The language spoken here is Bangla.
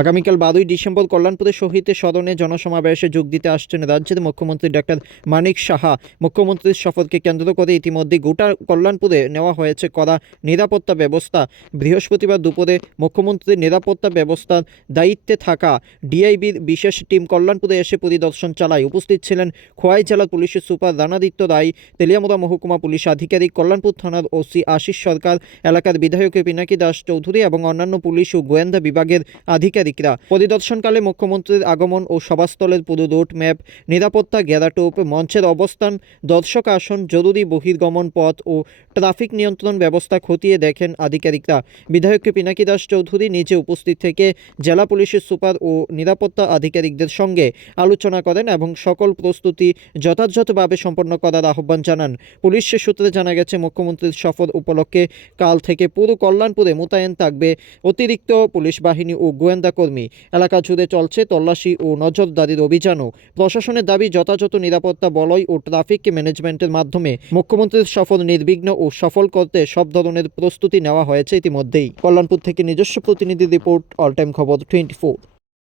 আগামীকাল 12ই ডিসেম্বর কল্যাণপুরে শহীদ স্মরণে জনসমাবেশে যোগ দিতে আসছেন রাজ্যের মুখ্যমন্ত্রী ডক্টর মানিক সাহা। মুখ্যমন্ত্রীর শপথকে কেন্দ্র করে ইতিমধ্যে গোটা কল্যাণপুরে নেওয়া হয়েছে কড়া নিরাপত্তা ব্যবস্থা। বৃহস্পতিবার দুপুরে মুখ্যমন্ত্রীর নিরাপত্তা ব্যবস্থার দায়িত্বে থাকা ডিআইবির বিশেষ টিম কল্যাণপুরে এসে পরিদর্শন চালায়। উপস্থিত ছিলেন খোয়াই জেলার পুলিশের সুপার রানাদিত্য রায়, তেলিয়ামুড়া মহকুমা পুলিশ আধিকারিক, কল্যাণপুর থানার ওসি আশিস সরকার, এলাকার বিধায়ক পিনাকি দাস চৌধুরী এবং অন্যান্য পুলিশ ও গোয়েন্দা বিভাগের আধিকারিকরা। পরিদর্শনকালে মুখ্যমন্ত্রীর আগমন ও সভাস্থলের পুরো রুট ম্যাপ, নিরাপত্তা ঘেরাটোপ, মঞ্চের অবস্থান, দর্শক আসন, জরুরি বহির্গমন পথ ও ট্রাফিক নিয়ন্ত্রণ ব্যবস্থা খতিয়ে দেখেন আধিকারিকরা। বিধায়ক পিনাকি দাস চৌধুরী নিজে উপস্থিত থেকে জেলা পুলিশের সুপার ও নিরাপত্তা আধিকারিকদের সঙ্গে আলোচনা করেন এবং সকল প্রস্তুতি যথাযথভাবে সম্পন্ন করার আহ্বান জানান। পুলিশ সূত্রে জানা গেছে, মুখ্যমন্ত্রীর সফর উপলক্ষে কাল থেকে পুরো কল্যাণপুরে মোতায়েন থাকবে অতিরিক্ত পুলিশ বাহিনী ও গোয়েন্দা কর্মী। এলাকা জুড়ে চলছে তল্লাশি ও নজরদারির অভিযানও। প্রশাসনের দাবি, যথাযথ নিরাপত্তা বলয় ও ট্রাফিক ম্যানেজমেন্টের মাধ্যমে মুখ্যমন্ত্রীর সফর নির্বিঘ্ন ও সফল করতে সব ধরনের প্রস্তুতি নেওয়া হয়েছে ইতিমধ্যেই। কল্যাণপুর থেকে নিজস্ব প্রতিনিধি রিপোর্ট, অল টাইম খবর 24।